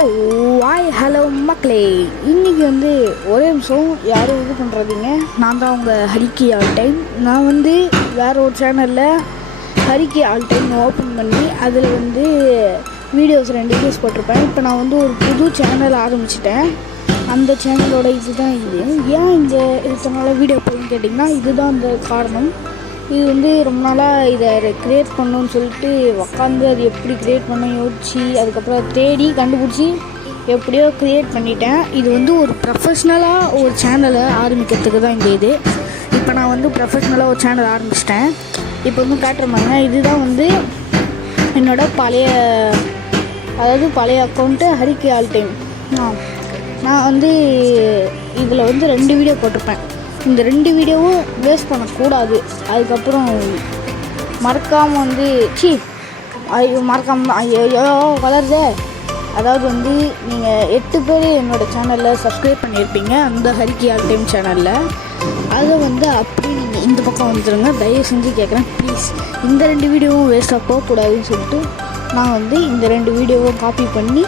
So hello மக்களே, இன்றைக்கி வந்து ஒரே நிமிஷம் யாரும் இது பண்ணுறாதீங்க. நான் தான் உங்கள் ஹரிக்கி ஆல் டைம். நான் வந்து வேறு ஒரு சேனலில் ஹரிக்கி ஆல் டைம் ஓப்பன் பண்ணி அதில் வந்து வீடியோஸ் 2 வீடியோஸ் போட்டிருப்பேன். இப்போ நான் வந்து ஒரு புது சேனல் ஆரம்பிச்சிட்டேன். அந்த சேனலோட இதுதான் இது. ஏன் இங்கே இதனால வீடியோ போடுன்னு கேட்டிங்கன்னா, இதுதான் அந்த காரணம். இது வந்து ரொம்ப நாளாக இதை க்ரியேட் பண்ணணுன்னு சொல்லிட்டு உக்காந்து அது எப்படி க்ரியேட் பண்ண யோசிச்சு அதுக்கப்புறம் தேடி கண்டுபிடிச்சி எப்படியோ க்ரியேட் பண்ணிட்டேன். இது வந்து ஒரு ப்ரொஃபஷ்னலாக ஒரு சேனலை ஆரம்பிக்கிறதுக்கு தான் இந்த இது. இப்போ நான் வந்து ப்ரொஃபஷ்னலாக ஒரு சேனல் ஆரம்பிச்சிட்டேன். இப்போ வந்து காட்டுறமாங்க, இதுதான் வந்து என்னோடய பழைய அக்கௌண்ட்டு ஹரிக்கி ஆல் டைம். நான் வந்து இதில் வந்து 2 வீடியோ போட்டிருப்பேன். இந்த 2 வீடியோவும் வேஸ்ட் பண்ணக்கூடாது. அதுக்கப்புறம் மறக்காமல் வந்து ஐயோ வளருதே. அதாவது வந்து நீங்கள் 8 பேர் என்னோடய சேனலில் சப்ஸ்கிரைப் பண்ணியிருப்பீங்க, அந்த ஹரிக்கி ஆல் டைம் சேனலில். அதை வந்து அப்படி நீங்கள் இந்த பக்கம் வந்துடுங்க. தயவு செஞ்சு கேட்குறேன், ப்ளீஸ். இந்த 2 வீடியோவும் வேஸ்ட்டாக போகக்கூடாதுன்னு சொல்லிட்டு நான் வந்து இந்த 2 வீடியோவும் காப்பி பண்ணி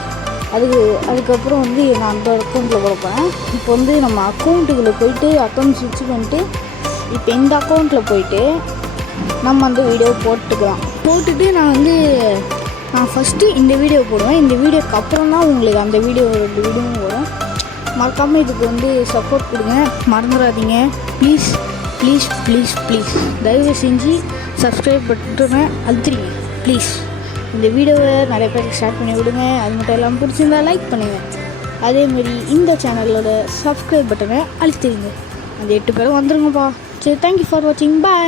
அதுக்கப்புறம் வந்து நான் அந்த அக்கௌண்ட்டில் கொடுப்பேன். இப்போ வந்து நம்ம அக்கௌண்ட்டுக்குள்ளே போயிட்டு அக்கௌண்ட் ஸ்விட்ச் பண்ணிட்டு இப்போ இந்த அக்கௌண்ட்டில் போயிட்டு நம்ம அந்த வீடியோ போட்டுட்டு நான் ஃபஸ்ட்டு இந்த வீடியோ போடுவேன். இந்த வீடியோக்கு அப்புறம் தான் உங்களுக்கு அந்த 2 வீடியோவும் வரும். மறக்காமல் இதுக்கு வந்து சப்போர்ட் கொடுங்க, மறந்துடாதீங்க. ப்ளீஸ் ப்ளீஸ் ப்ளீஸ் ப்ளீஸ் தயவு செஞ்சு சப்ஸ்கிரைப் பட்டனை அழுத்துறீங்க ப்ளீஸ். இந்த வீடியோவை நிறைய பேருக்கு ஷேர் பண்ணி விடுங்க. அது மட்டும் எல்லாம் பிடிச்சிருந்தா லைக் பண்ணுங்கள். அதேமாரி இந்த சேனலோட சப்ஸ்கிரைப் பட்டனை அழுத்திடுங்க. அந்த 8 பேரும் வந்துருங்கப்பா. சரி, தேங்க்யூ ஃபார் வாட்சிங். பாய்.